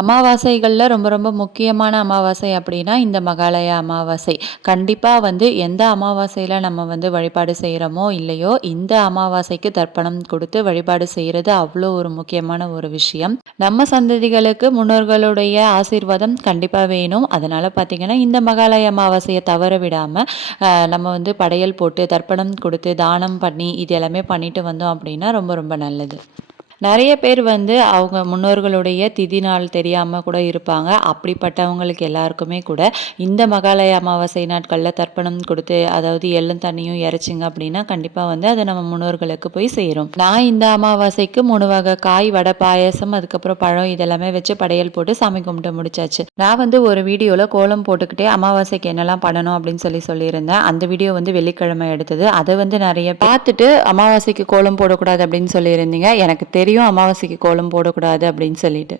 அமாவாசைகள்ல ரொம்ப ரொம்ப முக்கியமான அமாவாசை அப்படின்னா இந்த மகாலய அமாவாசை. கண்டிப்பா வந்து எந்த அமாவாசையில நம்ம வந்து வழிபாடு செய்றோமோ இல்லையோ, இந்த அமாவாசைக்கு தர்ப்பணம் கொடுத்து வழிபாடு செய்றது அவ்வளோ ஒரு முக்கியமான ஒரு விஷயம். நம்ம சந்ததிகளுக்கு முன்னோர்களுடைய ஆசீர்வாதம் கண்டிப்பா வேணும். அதனால பார்த்தீங்கன்னா, இந்த மகாலய அமாவாசைய தவற விடாம, நம்ம வந்து படையல் போட்டு, தர்ப்பணம் கொடுத்து, தானம் பண்ணி, இது எல்லாமே பண்ணிட்டு வந்தோம் அப்படின்னா ரொம்ப ரொம்ப நல்லது. நெறைய பேர் வந்து அவங்க முன்னோர்களுடைய திதி நாள் தெரியாம கூட இருப்பாங்க. அப்படிப்பட்டவங்களுக்கு எல்லாருக்குமே கூட இந்த மகாலய அமாவாசை நாட்கள்ல தர்ப்பணம் கொடுத்து, அதாவது எள்ளும் தண்ணியும் இறைச்சிங்க அப்படின்னா, கண்டிப்பா வந்து அது நம்ம முன்னோர்களுக்கு போய் சேரும். நான் இந்த அமாவாசைக்கு 3 வகை காய், வடை, பாயாசம், அதுக்கப்புறம் பழம் இதெல்லாமே வச்சு படையல் போட்டு சாமி கும்பிட்டு முடிச்சாச்சு. நான் வந்து ஒரு வீடியோல கோலம் போட்டுக்கிட்டே அமாவாசைக்கு என்னலாம் பண்ணணும் அப்படின்னு சொல்லியிருந்தேன். அந்த வீடியோ வந்து வெள்ளிக்கிழமை எடுத்தது. அத வந்து நெறைய பார்த்துட்டு அமாவாசைக்கு கோலம் போடக்கூடாது அப்படின்னு சொல்லியிருந்தீங்க. எனக்கு தெரியும் அமாவாசைக்கு கோலம் போடக்கூடாது அப்படின்னு சொல்லிட்டு.